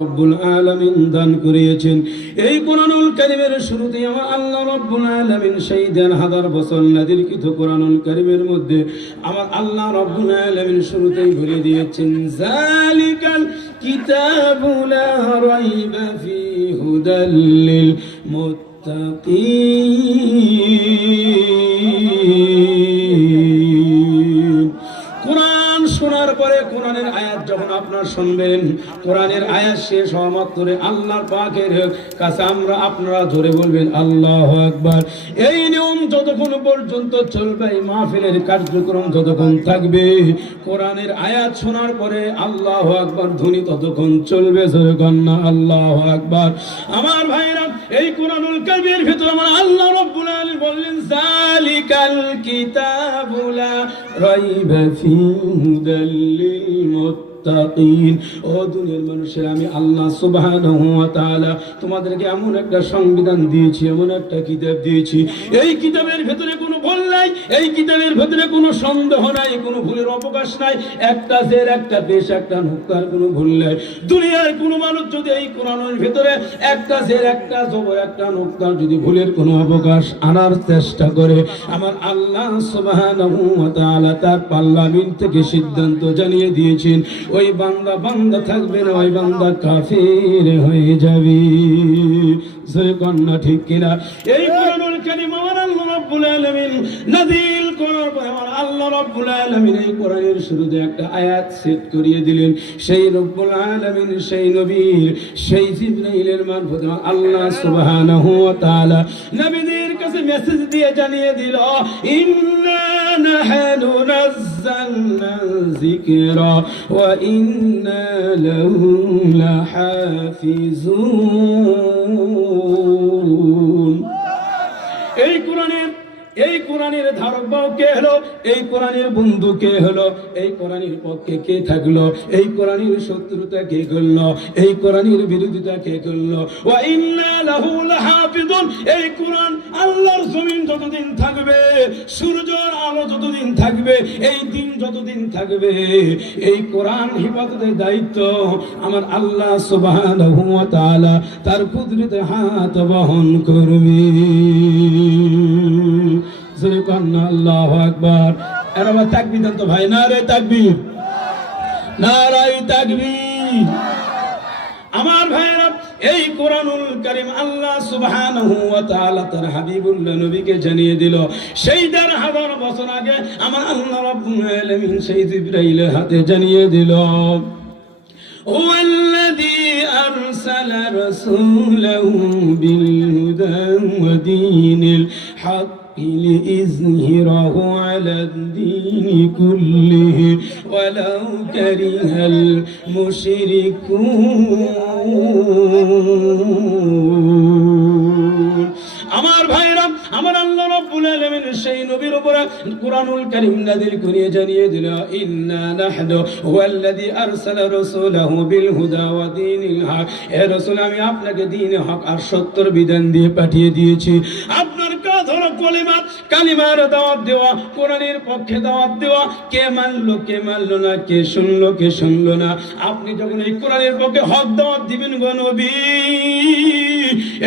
রব্বুল আলামিন দান করিয়েছেন। এই কোরআনুল কারিমের শুরুতে আমার আল্লাহ রব্বুল আলামিন সেই দেন হাজার বছর নাদিরকৃত কোরআনুল কারিমের মধ্যে আমার আল্লাহ রব্বুল আলামিন শুরুতেই বলে দিয়েছেন, জালিকাল কিতাবু লা রাইবা ফি হুদাল লিল মুত্তাকিন। আপনার শুনবেন। কোরআনের আয়াত শেষ হওয়া মাত্রে আল্লাহর পাকের কাছে আমরা আপনারা ধরে বলবেন, আল্লাহ আকবার। এই নিয়ম যতক্ষণ পর্যন্ত চলবে, এই মাহফিলের কার্যক্রম যতক্ষণ থাকবে, কোরআনের আয়াত শোনার পরে আল্লাহ আকবার ধ্বনি ততক্ষণ চলবে জোরে কন্যা আল্লাহ আকবার। আমার ভাইরা, এই কোরআনুল কারিমের ভিতরে আমার আল্লাহ রব্বুল আলামিন বললেন জালিকাল কিতাবুলা রাইবা ফি হুদাল লিল মুত্তাকিন ও দুনিয়ার মানুষের, আমি আল্লাহ সুবহানাহু ওয়া তাআলা তোমাদেরকে এমন একটা সংবিধান দিয়েছি, এমন একটা কিতাব দিয়েছি। এই কিতাবের ভেতরে নাই, এই কিতাবের ভেতরে কোনো সন্দেহ নাই, কোনো ভুলের অবকাশ নাই। একটা জের, একটা পেশ একটা নুক্তার কোনো ভুল নাই। দুনিয়ার কোনো মানুষ যদি এই কোরআনের ভেতরে একটা জের, একটা জবর, একটা নুক্তার যদি ভুলের কোনো অবকাশ আনার চেষ্টা করে, আমার আল্লাহ সুবহানাহু ওয়া তাআলা তার পার্লামেন্ট থেকে সিদ্ধান্ত জানিয়ে দিয়েছেন, ওই বান্দা বান্দা থাকবে না, ওই বান্দা কাফির হয়ে যাবে। সে কন্যা ঠিক কিনা? এই কোরআনুল কারীম রাব্বুল আলামিন জানিয়ে দিল ইন্না নাহনু নাযালনা যিকরা এই কোরআনের ধারক বাহক কে হলো? এই কোরআনের বন্ধু কে হলো? এই কোরআনের পক্ষে কে থাকল? এই কোরআনের শত্রুতা কে করল? এই কোরআনের বিরোধিতা কে করল? ওয়া এই কোরআন আল্লাহর জমিন যতদিন থাকবে, সূর্যের আলো যতদিন থাকবে, এই দিন যতদিন থাকবে, এই কোরআন হিফাজতের দায়িত্ব আমার আল্লাহ তাআলা তার কুদরতে হাত বহন করবে। আল্লাহ আকবার। এর আবার তাকবীর দেন তো ভাই, না রে তাকবীর নারাই তাকবীর। আমার ভাইরা এই কোরআনুল কারীম আল্লাহ সুবহানাহু ওয়া তাআলা তার হাবিবুল্লাহ নবীকে জানিয়ে দিল সেই দেড় হাজার বছর আগে আমার আল্লাহ রাব্বুল আলামিন সেই জিবরাইলের হাতে জানিয়ে দিল هو الذي أرسل رسوله بالهدى ودين الحق لإظهره على الدين كله ولو كره المشركون আমার ভাইরা আমার আল্লাহ রাব্বুল আলামিন সেই নবীর উপরে কুরআনুল কারীম নাযিল করিয়ে জানিয়ে দিল ইন্না নাহনু হুয়াল্লাযী আরসালা রাসূলাহু বিল হুদা ওয়া দীনিল হক হে রাসূল আমি আপনাকে দ্বীন হক আর সত্যর বিধান দিয়ে পাঠিয়ে দিয়েছি আপনার কাজ হলো কলিমা কালিমার দাওয়াত দেওয়া, কোরআনের পক্ষে দাওয়াত দেওয়া, কে মানলো কে মানলো না, কে শুনলো কে শুনলো না। আপনি যখন এই কোরআনের পক্ষে হক দাওয়াত দিবেন গো নবী,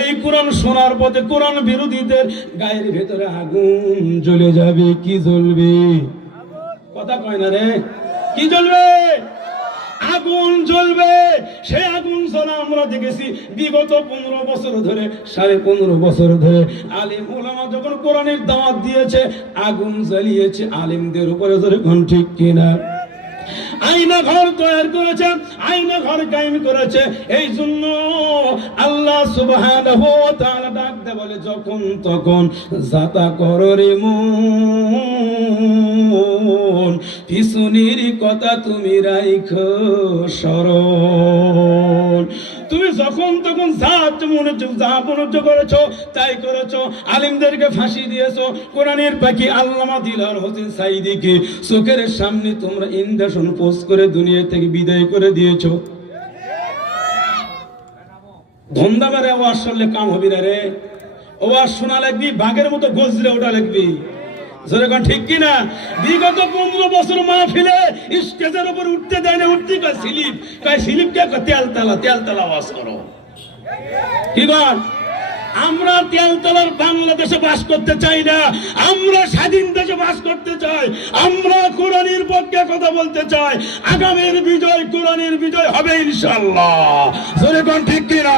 এই কোরআন শোনার পথে কোরআন বিরোধীদের গায়ের ভেতরে আগুন জ্বলে যাবে, কি জ্বলবে? কথা কয় না রে, কি জ্বলবে? আগুন জ্বলবে, সেই আগুন জ্বলা আমরা দেখেছি বিগত পনেরো বছর ধরে, সাড়ে পনেরো বছর ধরে আলিম ওলামা যখন কোরআনের দাওয়াত দিয়েছে, আগুন জ্বালিয়েছে আলিমদের উপরে ধরে ঘন ঠিক কিনা? আইনা ঘর তৈরি করেছে, আইনা ঘর কায়েম করেছে। এই জন্য আল্লাহ সুবহানাহু ওয়া তাআলা ডাক দে বলে, যখন তখন যাতা কররে মন, পিছনের কথা তুমি রাইখো স্মরণ তুমি যখন তখন যা মনোযোগ যা মনোযোগ করেছ, তাই করেছ। আলিমদেরকে ফাঁসি দিয়েছ। কোরআনের পাখি আল্লামা দিলার হোসেন সাইদিকে চোখের সামনে তোমরা ইন্দাসন পোস্ট করে দুনিয়া থেকে বিদায় করে দিয়েছ। ধন্দাবারে ওয়াজ শুনলে কাম হবি না রে। ওয়াজ শোনা লাগবি, বাঘের মতো গজরে ওটা লাগবি। ঠিক বিগত পনেরো বছর উপর উঠতে না আওয়াজ করো। কি কর আমরা তেলতলার বাংলাদেশে বাস করতে চাই না, আমরা স্বাধীন দেশে বাস করতে চাই, আমরা কোরআনের পক্ষে কথা বলতে চাই, আগামীর বিজয় কোরআনের বিজয় হবে ইনশাল্লাহ ঠিক কিনা?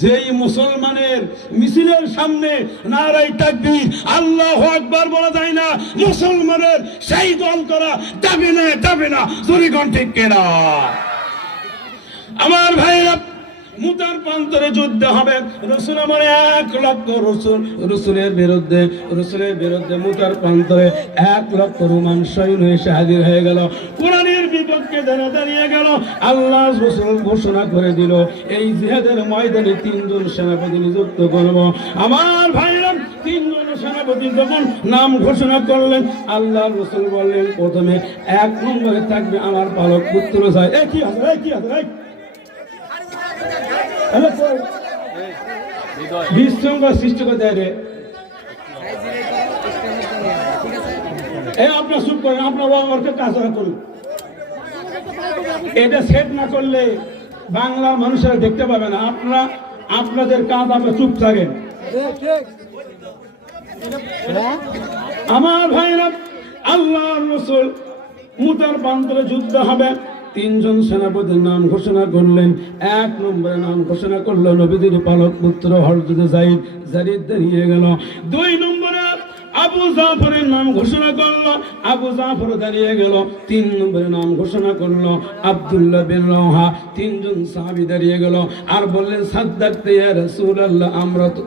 যেই মুসলমানের মিছিলের সামনে নারাই তাকবীর, আল্লাহ আকবার বলা যায় না, মুসলমানের সেই দল করা যাবে না যাবে না। জরিগণ ঠিক কেনা? আমার ভাইরা মুতার প্রান্তরে যুদ্ধ হবে। রসুল আমার এক লক্ষ রসুল, রসুলের বিরুদ্ধে রসুলের বিরুদ্ধে মুতার প্রান্তরে এক লক্ষ রোমান সৈন্য এসে হাজির হয়ে গেল। কোরআনের বিপক্ষে দাঁড়া দাঁড়িয়ে গেল। আল্লাহ রসুল ঘোষণা করে দিল, এই জিহাদের ময়দানে তিনজন সেনাপতি নিযুক্ত করব। আমার ভাইরা, তিনজন সেনাপতি যখন নাম ঘোষণা করলেন, আল্লাহ রসুল বললেন, প্রথমে এক নম্বরে থাকবে আমার পালক পুত্র চাই। এ কি আছে? এ কি আছে? বিশৃঙ্খলা সৃষ্টি করে দেয় রে এই আপনার চুপ করেন, আপনার ওয়ার্কের কাজ করুন। এটা সেট না করলে বাংলার মানুষেরা দেখতে পাবে না। আপনারা, আপনাদের কাজ আপনার চুপ থাকেন। আমার ভাইরা আল্লাহ রসুল মুতার প্রান্তরে যুদ্ধ হবে। তিনজন সেনাপতির নাম ঘোষণা করলেন। এক নম্বরে নাম ঘোষণা করল নবীদের পালক পুত্র হরজুদ জাইদ জারিদ দাঁড়িয়ে গেল। দুই নম্বরে আবু জাফরের নাম ঘোষণা করল। আবু জাফর দাঁড়িয়ে গেল। তিন নম্বরে নাম ঘোষণা করল আব্দুল্লাহ বিন রওহা। তিনজন সাহাবী দাঁড়িয়ে গেল। আর বললেন, সাদ্দাকতে ইয়া রাসূলুল্লাহ, আমরা তো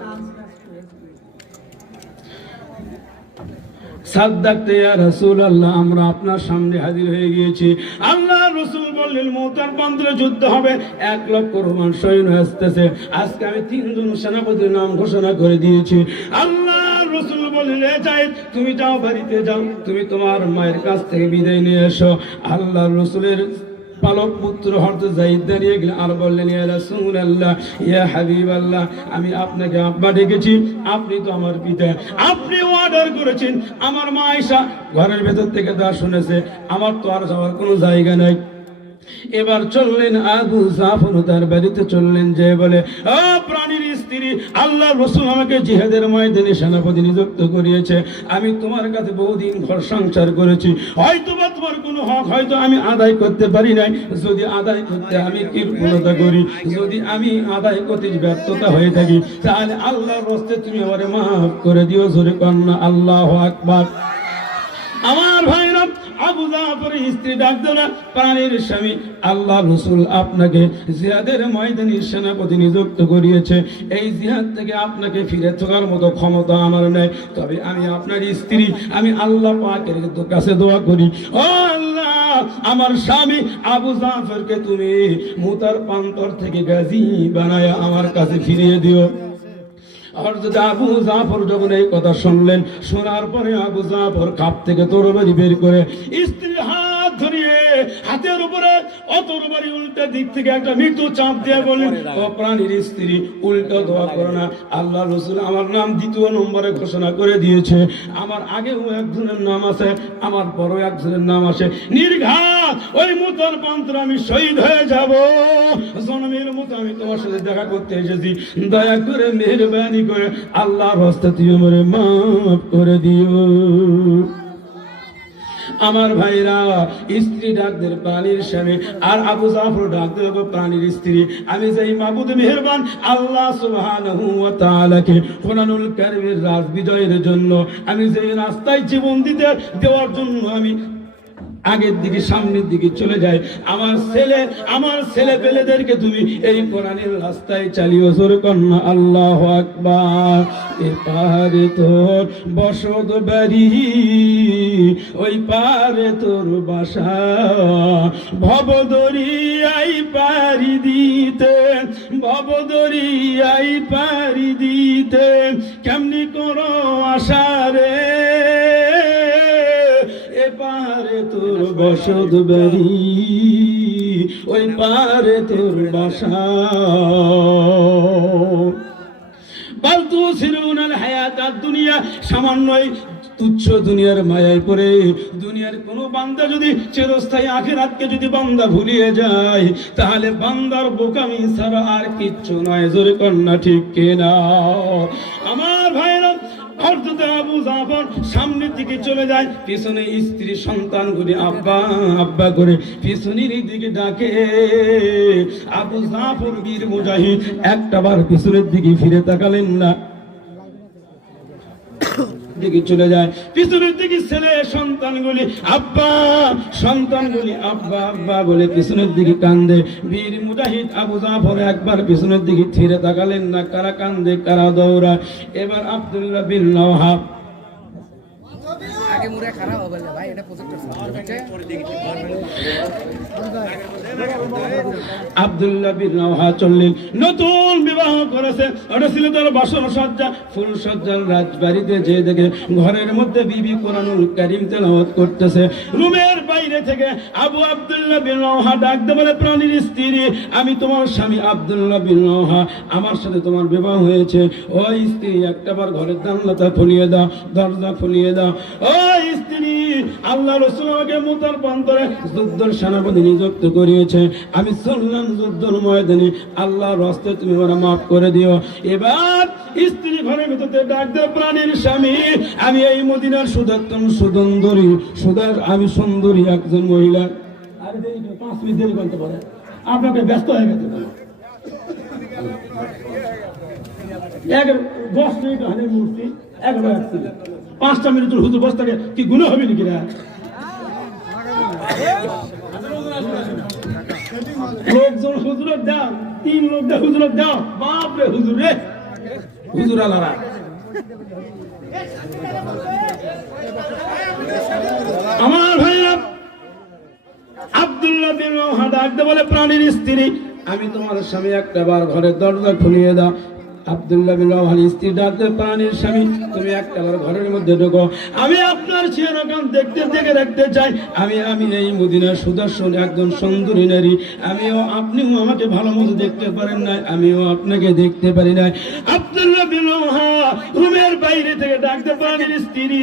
সাদ্দাকতে ইয়া রাসূলুল্লাহ, আমরা আপনার সামনে হাজির হয়ে গিয়েছি। আল্লাহ রসুল বললেন, মোতার পান্ত্রে যুদ্ধ হবে। এক লক্ষ রোমান সৈন্য আসতেছে। আজকে আমি তিনজন সেনাপতির নাম ঘোষণা করে দিয়েছি। আল্লাহ রসুল বললেন, "এ যাই তুমি যাও বাড়িতে যাও, তুমি তোমার মায়ের কাছ থেকে বিদায় নিয়ে এসো। আল্লাহ রসুলের পালক পুত্র হরতে জাইদ দাঁড়িয়ে গেলেন আর বললেন, ইয়া রাসূলুল্লাহ, ইয়া হাবিবাল্লাহ, আমি আপনাকে আব্বা ডেকেছি, আপনি তো আমার পিতা। আপনি অর্ডার করেছেন, আমার মা ঘরের ভেতর থেকে তা শুনেছে, আমার তো আর যাওয়ার কোনো জায়গা নাই। এবার চললেন আবু জাফর তার বাড়িতে চললেন যে বলে, ও প্রাণীর স্ত্রী আল্লাহ রসুল আমাকে জিহাদের ময়দানে সেনাপতি নিযুক্ত করিয়েছে। আমি তোমার কাছে বহুদিন ঘর সংসার করেছি। হয়তো বা তোমার কোনো হক, হয়তো আমি আদায় করতে পারি নাই। যদি আদায় করতে আমি কৃপণতা করি, যদি আমি আদায় করতে ব্যর্থতা হয়ে থাকি, তাহলে আল্লাহর রস্তে তুমি আমারে মাফ করে দিও, জোরে কন্যা, আল্লাহ আকবার। আমার ভাইরা আবু জাফরের স্ত্রী ডাকতো না স্বামী। আল্লাহ রসুল আপনাকে সেনাপতি নিযুক্ত করিয়েছে। এই জিহাদ থেকে আপনাকে ফিরে থাকার মতো ক্ষমতা আমার নেই। তবে আমি আপনার স্ত্রী, আমি আল্লাহ পাকের কাছে দোয়া করি। ও আল্লাহ, আমার স্বামী আবু জাফরকে তুমি মুতার প্রান্তর থেকে গাজী বানায় আমার কাছে ফিরিয়ে দিও। যদি আবু জাফর যখন এই কথা শুনলেন, শোনার পরে আবু জাফর কাপ থেকে তরবারি বের করে স্ত্রী হাত ধরিয়ে হাতের উপরে অতরবারি উল্টা দিক থেকে একটা মৃত্যু চাপ দিয়ে বললেন ও প্রাণীর স্ত্রী উল্টা দোয়া করো না। আল্লাহ রসুল আমার নাম দ্বিতীয় নম্বরে ঘোষণা করে দিয়েছে। আমার আগেও একজনের নাম আছে আমার পরও একজনের নাম আছে। নির্ঘাত ওই মুতার পান্তর আমি শহীদ হয়ে যাব। জন্মের মতো আমি তোমার সাথে দেখা করতে এসেছি। দয়া করে মেহরবানি করে আল্লাহর হস্তে তুমি মাফ করে দিও। আমার ভাইরা, স্ত্রী ডাকদের প্রাণীর স্বামী, আর আবু জাফর ডাকদের প্রাণীর স্ত্রী। আমি যাই মাবুদ মেহরবান, আল্লাহ সুবহানাহু ওয়া তাআলাকে রাজ বিজয়ের জন্য, আমি যে রাস্তায় জীবন দিতে দেওয়ার জন্য আমি আগের দিকে, সামনের দিকে চলে যায়। আমার ছেলে আমার ছেলে পেলেদেরকে তুমি এই কোরআনের রাস্তায় চালিও। জোর কন্যা আল্লাহ আকবার। এ পারে তোর বসত বাড়ি, ওই পারে তোর বাসা। ভবদরিয়াই পারি দিতে ভবদরিয়াই পারি দিতে, কেমনি করো আশারে এ বসত বাড়ি ওই পারে তোর বাসা। বালতু সিরুনাল হায়াতাত দুনিয়া সামান্যই তুচ্ছ দুনিয়ার মায়ায় পড়ে। দুনিয়ার কোনো বান্দা যদি চিরস্থায়ী আখেরাতকে যদি বান্দা ভুলিয়ে যায়, তাহলে বান্দার বোকামি ছাড়া আর কিচ্ছু নয়। জোরে কন্যা, ঠিক কিনা? আমার ভাইরা আবু সামনের দিকে চলে যায়, পিছনে স্ত্রী আব্বা আব্বা করে পিছনের দিকে ডাকে। আবু জাফর বীর পিছনের দিকে ফিরে তাকালেন না। দিকে চলে যায়। পিছনের দিকে ছেলে সন্তানগুলি আব্বা সন্তানগুলি আব্বা আব্বা বলে পিছনের দিকে কান্দে। বীর মুজাহিদ আবু জাফর একবার পিছনের দিকে ফিরে তাকালেন না, কারা কান্দে, কারা দৌড়ায়। এবার আব্দুল্লাহ বিন নওহাব এটা প্রজেক্টর আব্দুল্লাহ বিন চললেন, নতুন বিবাহ করেছে। ওটা ছিল তার সজ্জা, ফুল সজ্জার রাজবাড়িতে যে দেখে ঘরের মধ্যে বিবি কোরআনুল কারিম তেলাওয়াত করতেছে। রুমের বাইরে থেকে আবু আব্দুল্লাহ বিন নওহা ডাকতে বলে, প্রাণীর স্ত্রী, আমি তোমার স্বামী আব্দুল্লাহ বিন নওহা। আমার সাথে তোমার বিবাহ হয়েছে। ওই স্ত্রী একটাবার ঘরের জানলাটা ফুলিয়ে দাও, দরজা ফুলিয়ে দাও। আল্লাহ আমি চললাম যুদ্ধর ময়দানে। আল্লাহর হস্তে তুমি ওরা মাফ করে দিও। এবার স্ত্রী ঘরের ভিতরে ডাক দে প্রাণীর স্বামী, আমি এই মদিনার সুদত্তম সুদন্দরী। সুদার আমি সুন্দরী একজন মহিলা। আরে পাঁচ আপনাকে ব্যস্ত হয়ে গেছে। দশ মিনিট হানি মূর্তি পাঁচটা মিনিটের হুজুর বস থাকে, কি গুণ হবে নাকি রে? লোকজন হুজুরের দাও তিন লোক দা হুজুরের দাও বাপ রে হুজুর রে। হুজুর আলারা আমার ভাইরা আব্দুল্লাহ বিন রওহা ডাকতে বলে প্রাণীর স্ত্রী। আমি তোমার স্বামী একটা বার ঘরের দরজা খুলিয়ে দাও। আব্দুল্লাহ স্ত্রী স্বামী। তুমি একটা আমার ঘরের মধ্যে আমি আপনার দেখতে, দেখে রাখতে চাই। আমি আমি সুদর্শন, একজন সুন্দরী নারী। আমিও আপনিও আমাকে ভালো মতো দেখতে পারেন নাই, আমিও আপনাকে দেখতে পারি নাই। রুমের বাইরে থেকে ডাকতে প্রাণীর স্ত্রী।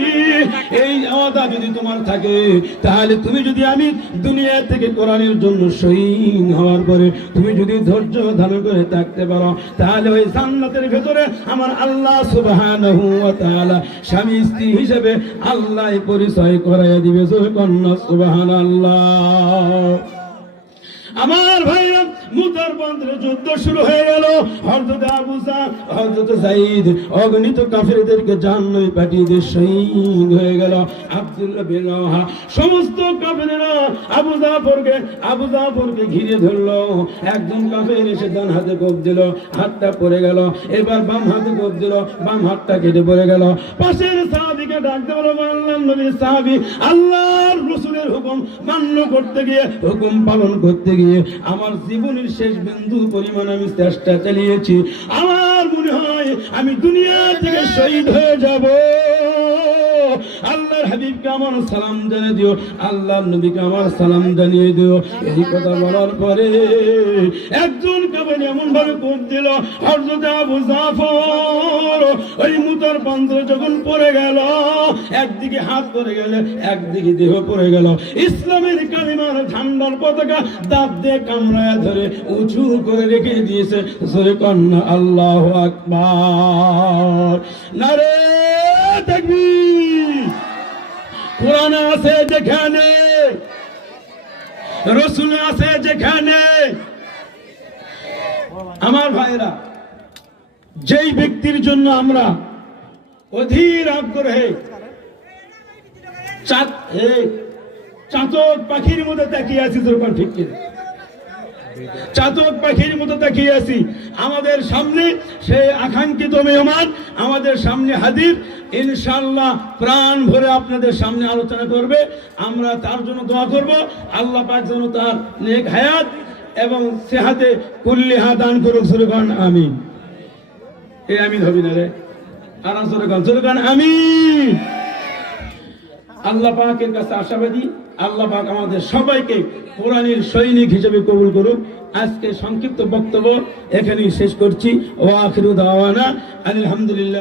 এই আওয়াজা যদি তোমার থাকে, তাহলে তুমি যদি আমি দুনিয়া থেকে কোরআনের জন্য শহীদ হওয়ার পরে তুমি যদি ধৈর্য ধারণ করে থাকতে পারো, তাহলে ওই জান্নাতের ভেতরে আমার আল্লাহ সুবহানাহু ওয়া তাআলা স্বামী স্ত্রী হিসেবে আল্লাহ পরিচয় করাইয়া দিবে। সুবহানাল্লাহ। আমার ভাইরা যুদ্ধ শুরু হয়ে গেল। আবু হযরত সাইদ অগণিত কাফেরদেরকে জাহান্নামে পাঠিয়ে দিয়ে শহীদ হয়ে গেল। আব্দুল্লাহ বিন রওহা, সমস্ত কাফেরেরা আবু জাফরকে আবু জাফরকে ঘিরে ধরলো। একজন কাফের এসে ডান হাতে কোপ দিল, হাতটা পড়ে গেল। এবার বাম হাতে কোপ দিল, বাম হাতটা কেটে পড়ে গেল। পাশের সাহাবীকে ডাকতে বলো আল্লাহর নবী সাহাবি, আল্লাহর রসুলের হুকুম মান্য করতে গিয়ে, হুকুম পালন করতে গিয়ে আমার জীবনের শেষ বিন্দু পরিমাণ আমি চেষ্টা চালিয়েছি। আমার মনে হয় আমি দুনিয়া থেকে শহীদ হয়ে যাব। আল্লাহর হাবিবকে আমার সালাম জানিয়ে দিও, আল্লাহর নবীকে আমার সালাম জানিয়ে দিও। এই কথা বলার পরে একজন কাবেন এমন ভাবে কোপ দিল, হযরত আবু জাফর ওই মুতার পান্ত্র যখন পড়ে গেল, একদিকে হাত পড়ে গেল, একদিকে দেহ পড়ে গেল। ইসলামের কালিমার ঝান্ডার পতাকা দাঁত দিয়ে কামড়ায় ধরে উঁচু করে রেখে দিয়েছে। সরে কন্যা, আল্লাহ আকবার। নারে তাকবীর। কোরআন আছে যেখানে, রসুল আছে যেখানে। আমার ভাইরা যেই ব্যক্তির জন্য আমরা অধীর আগ্রহে চাঁদ চাতক পাখির মধ্যে তাকিয়ে আছি তোর ঠিক কিনা চাতক পাখির মতো তাকিয়ে আছি। আমাদের সামনে সেই আকাঙ্ক্ষিত মেহমান, আমাদের সামনে হাজির। ইনশাল্লাহ প্রাণ ভরে আপনাদের সামনে আলোচনা করবে। আমরা তার জন্য দোয়া করব। আল্লাহ পাক যেন তার নেক হায়াত এবং সেহাতে কুল্লিহা দান করুক। সুরগান আমিন। এই আমিন হবি না রে। আরাম সুরগান সুরগান আমিন। আল্লাহ পাকের কাছে আশাবাদী, আল্লাহ পাক আমাদের সবাইকে কোরআনের সৈনিক হিসেবে কবুল করুক। আজকে সংক্ষিপ্ত বক্তব্য এখানেই শেষ করছি। ও আখিরুদ আওয়ানা আলহামদুলিল্লাহ।